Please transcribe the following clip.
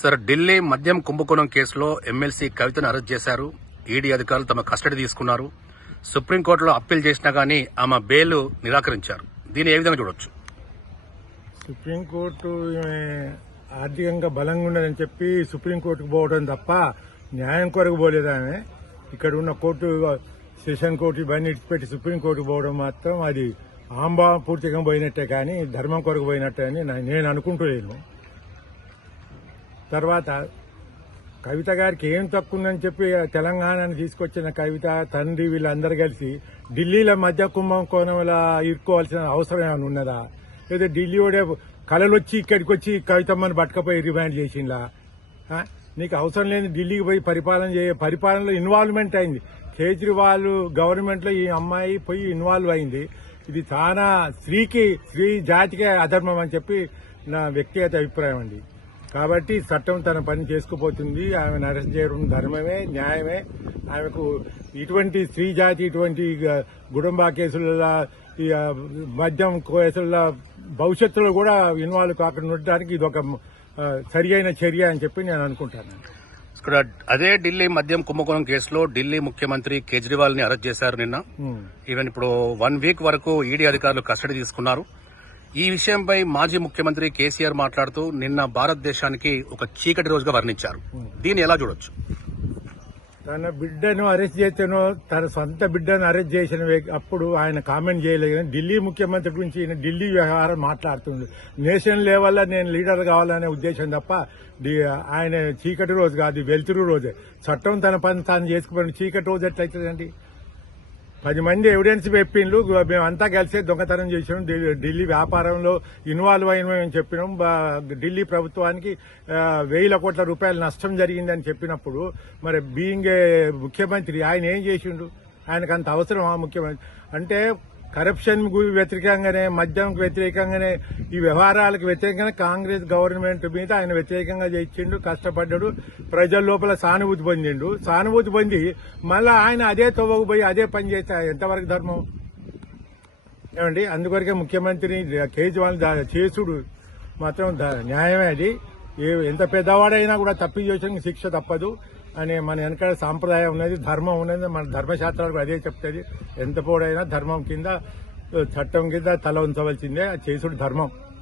Sir, Delhi మద్యం కుంభకోణం కేసులో ఎమ్మెల్సీ కవితను అరెస్ట్ చేశారు. ఈడీ అధికారులు తమ కస్టడీ తీసుకున్నారు. సుప్రీంకోర్టులో అప్పీల్ చేసినా గానీ ఆమె బెయిల్ నిరాకరించారు. దీన్ని ఏ విధంగా చూడొచ్చు? సుప్రీంకోర్టు ఆర్థికంగా బలంగా ఉన్నదని చెప్పి సుప్రీంకోర్టుకు పోవడం తప్ప న్యాయం కొరకు పోలేదు ఆమె. ఇక్కడ ఉన్న కోర్టు, సెషన్ కోర్టు ఇవన్నీ ఇచ్చిపెట్టి సుప్రీంకోర్టుకు పోవడం మాత్రం అది ఆంబా పూర్తిగా పోయినట్టే కానీ ధర్మం కొరకు పోయినట్టే అని నేను అనుకుంటలేను. తర్వాత కవిత గారికి ఏం తక్కువ ఉందని చెప్పి తెలంగాణను తీసుకొచ్చిన కవిత తండ్రి వీళ్ళందరూ కలిసి ఢిల్లీలో మధ్య కుంభకోణంలా ఇరుక్కోవాల్సిన అవసరం ఏమైనా ఉన్నదా? లేదా ఢిల్లీ ఓడే కళలొచ్చి ఇక్కడికి వచ్చి కవితమ్మని పట్టుకపోయి రిమాండ్ చేసిందా? నీకు అవసరం లేని ఢిల్లీకి పోయి పరిపాలనలో ఇన్వాల్వ్మెంట్ అయింది. కేజ్రీవాల్ గవర్నమెంట్ లో ఈ అమ్మాయి పోయి ఇన్వాల్వ్ అయింది. ఇది చాలా స్త్రీ జాతికే అధర్మం అని చెప్పి నా వ్యక్తిగత అభిప్రాయం అండి. కాబట్టి చట్టం తన పని చేసుకుపోతుంది. ఆమెను అరెస్ట్ చేయడం ధర్మమే, న్యాయమే. ఆమెకు ఇటువంటి స్త్రీ జాతి ఇటువంటి గుడుంబా కేసుల మద్యం కేసుల భవిష్యత్తులో కూడా ఇన్వాల్వ్ కాకుండా ఉండడానికి ఇది ఒక సరి అయిన చర్య అని చెప్పి నేను అనుకుంటాను. ఇక్కడ అదే ఢిల్లీ మద్యం కుంభకోణం కేసులో ఢిల్లీ ముఖ్యమంత్రి కేజ్రీవాల్ ని అరెస్ట్ చేశారు నిన్న. ఈవెన్ ఇప్పుడు 1 వీక్ వరకు ఈడీ అధికారులు కస్టడీ తీసుకున్నారు. ఈ విషయంపై మాజీ ముఖ్యమంత్రి కేసీఆర్ మాట్లాడుతూ నిన్న భారతదేశానికి ఒక చీకటి రోజుగా వర్ణించారు. దీన్ని ఎలా చూడొచ్చు? తన బిడ్డను అరెస్ట్ చేతేనో తన సొంత బిడ్డను అరెస్ట్ చేసిన అప్పుడు ఆయన కామెంట్ చేయలేదు. కానీ ఢిల్లీ ముఖ్యమంత్రి గురించి ఈయన ఢిల్లీ వ్యవహారం మాట్లాడుతుంది. నేషన్ లెవెల్లో నేను లీడర్ కావాలనే ఉద్దేశం తప్ప ఆయన చీకటి రోజు కాదు, వెలుతురు రోజే. చట్టం తన పని తాను చేసుకుపోయిన చీకటి రోజు ఎట్లయితుందండి? 10 మంది ఎవిడెన్స్ చెప్పిండ్రు, మేమంతా కలిసే దొంగతనం చేసినాం, ఢిల్లీ వ్యాపారంలో ఇన్వాల్వ్ అయినామని చెప్పినాం, ఢిల్లీ ప్రభుత్వానికి 1,000 కోట్ల రూపాయల నష్టం జరిగిందని చెప్పినప్పుడు మరి బీయింగ్ ఏ ముఖ్యమంత్రి ఆయన ఏం చేసిండు? ఆయనకు అంత అవసరం ఆ ముఖ్యమంత్రి అంటే? కరప్షన్ వ్యతిరేకంగానే, మద్యంకు వ్యతిరేకంగానే, ఈ వ్యవహారాలకు వ్యతిరేకంగానే కాంగ్రెస్ గవర్నమెంట్ మీద ఆయన వ్యతిరేకంగా చేయించిండు, కష్టపడ్డాడు, ప్రజల లోపల సానుభూతి పొందిండు. సానుభూతి పొంది మళ్ళా ఆయన అదే తవ్వకు పోయి అదే పని చేస్తే ఎంతవరకు ధర్మం ఏమండి? అందుకొరకే ముఖ్యమంత్రిని కేజ్రీవాల్ చేసుడు మాత్రం న్యాయమే. అది ఎంత పెద్దవాడైనా కూడా తప్పి చేసిన శిక్ష తప్పదు అనే మన వెనకాల సాంప్రదాయం ఉన్నది, ధర్మం ఉన్నది. మన ధర్మశాస్త్రాలకు అదే చెప్తుంది. ఎంత పోడైనా ధర్మం కింద, చట్టం కింద తల ఉంచవలసిందే. చేసుడు ధర్మం.